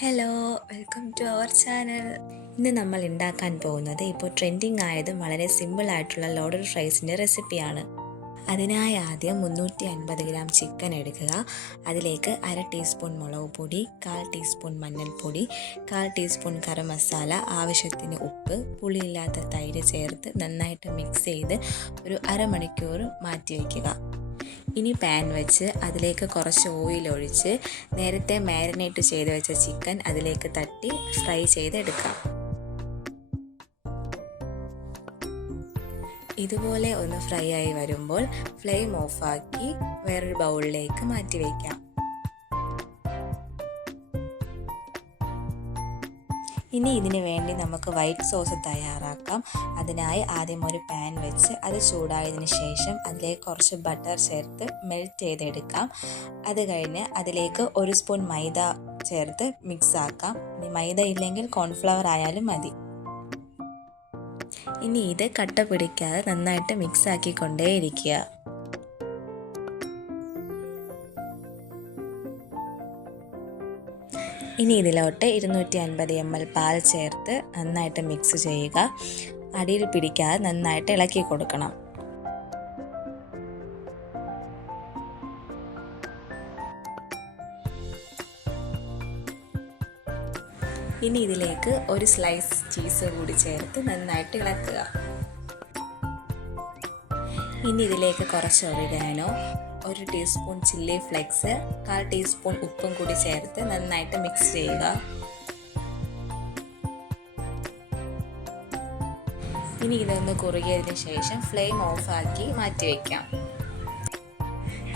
Hello, welcome to our channel. ഇന്ന് നമ്മൾ ഉണ്ടാക്കാൻ പോകുന്നത് ഇപ്പോൾ ട്രെൻഡിങ് ആയതും വളരെ സിമ്പിളായിട്ടുള്ള ലോഡഡ് ഫ്രൈസിൻ്റെ റെസിപ്പിയാണ്. അതിനായി ആദ്യം 350 ഗ്രാം ചിക്കൻ എടുക്കുക. അതിലേക്ക് 1/2 ടീസ്പൂൺ മുളക് പൊടി, 1/4 ടീസ്പൂൺ മഞ്ഞൾപ്പൊടി, 1/4 ടീസ്പൂൺ ഗരം മസാല, ആവശ്യത്തിന് ഉപ്പ്, പുളിയില്ലാത്ത തൈര് ചേർത്ത് നന്നായിട്ട് മിക്സ് ചെയ്ത് ഒരു അരമണിക്കൂർ മാറ്റി വയ്ക്കുക. ഇനി പാൻ വെച്ച് അതിലേക്ക് കുറച്ച് ഓയിൽ ഒഴിച്ച് നേരത്തെ മാരിനേറ്റ് ചെയ്ത് വെച്ച ചിക്കൻ അതിലേക്ക് തട്ടി ഫ്രൈ ചെയ്തെടുക്കാം. ഇതുപോലെ ഒന്ന് ഫ്രൈ ആയി വരുമ്പോൾ ഫ്ലെയിം ഓഫാക്കി വേറൊരു ബൗളിലേക്ക് മാറ്റി വയ്ക്കാം. ഇനി ഇതിന് വേണ്ടി നമുക്ക് വൈറ്റ് സോസ് തയ്യാറാക്കാം. അതിനായി ആദ്യം ഒരു പാൻ വെച്ച് അത് ചൂടായതിന് ശേഷം അതിലേക്ക് കുറച്ച് ബട്ടർ ചേർത്ത് മെൽറ്റ് ചെയ്തെടുക്കാം. അത് കഴിഞ്ഞ് അതിലേക്ക് 1 സ്പൂൺ മൈദ ചേർത്ത് മിക്സ് ആക്കാം. ഇനി മൈദ ഇല്ലെങ്കിൽ കോൺഫ്ലവർ ആയാലും മതി. ഇനി ഇത് കട്ട പിടിക്കാതെ നന്നായിട്ട് മിക്സ് ആക്കിക്കൊണ്ടേയിരിക്കുക. ഇനി ഇതിലോട്ട് 250 ml പാൽ ചേർത്ത് നന്നായിട്ട് മിക്സ് ചെയ്യുക. അടിയിൽ പിടിക്കാതെ നന്നായിട്ട് ഇളക്കി കൊടുക്കണം. ഇനി ഇതിലേക്ക് ഒരു സ്ലൈസ് ചീസ് കൂടി ചേർത്ത് നന്നായിട്ട് ഇളക്കുക. ഇനി ഇതിലേക്ക് കുറച്ച് oregano, 1 teaspoon chilli flakes, 1/4 teaspoon ഉപ്പും കൂടി ചേർത്ത് നന്നായിട്ട് മിക്സ് ചെയ്യുക. ഇനി ഇതൊന്ന് കുറുകിയതിന് ശേഷം ഫ്ലെയിം ഓഫാക്കി മാറ്റി വയ്ക്കാം.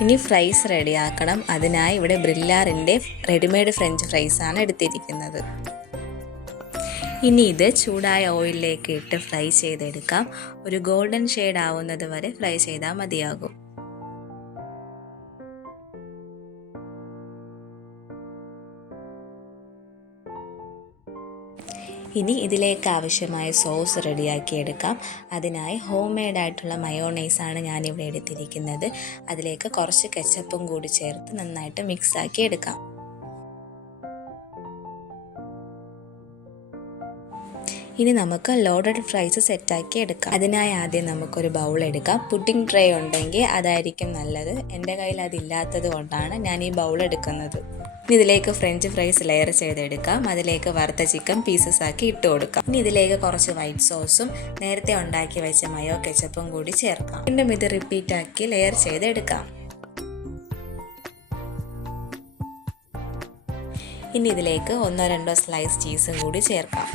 ഇനി ഫ്രൈസ് റെഡിയാക്കണം. അതിനായി ഇവിടെ ബ്രില്ലാറിൻ്റെ റെഡിമെയ്ഡ് ഫ്രഞ്ച് ഫ്രൈസാണ് എടുത്തിരിക്കുന്നത്. ഇനി ഇത് ചൂടായ ഓയിലിലേക്ക് ഇട്ട് ഫ്രൈ ചെയ്തെടുക്കാം. ഒരു ഗോൾഡൻ ഷെയ്ഡ് ആവുന്നത് വരെ ഫ്രൈ ചെയ്താൽ മതിയാകും. ഇനി ഇതിലേക്ക് ആവശ്യമായ സോസ് റെഡിയാക്കി എടുക്കാം. അതിനായി ഹോം മെയ്ഡായിട്ടുള്ള മയോണൈസാണ് ഞാനിവിടെ എടുത്തിരിക്കുന്നത്. അതിലേക്ക് കുറച്ച് കെച്ചപ്പും കൂടി ചേർത്ത് നന്നായിട്ട് മിക്സാക്കി എടുക്കാം. ഇനി നമുക്ക് ലോഡഡ് ഫ്രൈസ് സെറ്റാക്കി എടുക്കാം. അതിനായി ആദ്യം നമുക്കൊരു ബൗൾ എടുക്കാം. പുഡിംഗ് ട്രേ ഉണ്ടെങ്കിൽ അതായിരിക്കും നല്ലത്. എൻ്റെ കയ്യിൽ അതില്ലാത്തത് കൊണ്ടാണ് ഞാൻ ഈ ബൗൾ എടുക്കുന്നത്. ഇനി ഇതിലേക്ക് ഫ്രഞ്ച് ഫ്രൈസ് ലെയർ ചെയ്തെടുക്കാം. അതിലേക്ക് വറുത്ത ചിക്കൻ പീസസ് ആക്കി ഇട്ട് കൊടുക്കാം. ഇനി ഇതിലേക്ക് കുറച്ച് വൈറ്റ് സോസും നേരത്തെ ഉണ്ടാക്കി വെച്ച മയോ കെച്ചപ്പും കൂടി ചേർക്കാം. വീണ്ടും ഇത് റിപ്പീറ്റ് ആക്കി ലെയർ ചെയ്തെടുക്കാം. ഇനി ഇതിലേക്ക് 1-2 സ്ലൈസ് ചീസും കൂടി ചേർക്കാം.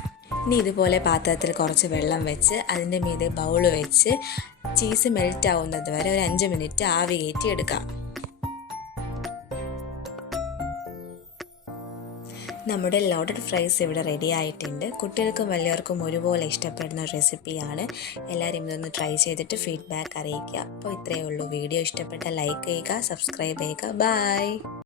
ഇനി ഇതുപോലെ പാത്രത്തിൽ കുറച്ച് വെള്ളം വെച്ച് അതിൻ്റെ മീതെ ബൗള് വെച്ച് ചീസ് മെൽറ്റ് ആവുന്നത് വരെ ഒരു 5 മിനിറ്റ് ആവി കയറ്റി എടുക്കാം. നമ്മുടെ ലോഡഡ് ഫ്രൈസ് ഇവിടെ റെഡി ആയിട്ടുണ്ട്. കുട്ടികൾക്കും വലിയവർക്കും ഒരുപോലെ ഇഷ്ടപ്പെടുന്ന ഒരു റെസിപ്പിയാണ്. എല്ലാവരും ഇതൊന്ന് ട്രൈ ചെയ്തിട്ട് ഫീഡ്ബാക്ക് അറിയിക്കുക. അപ്പോൾ ഇത്രയേ ഉള്ളൂ. വീഡിയോ ഇഷ്ടപ്പെട്ടാൽ ലൈക്ക് ചെയ്യുക, സബ്സ്ക്രൈബ് ചെയ്യുക. ബൈ.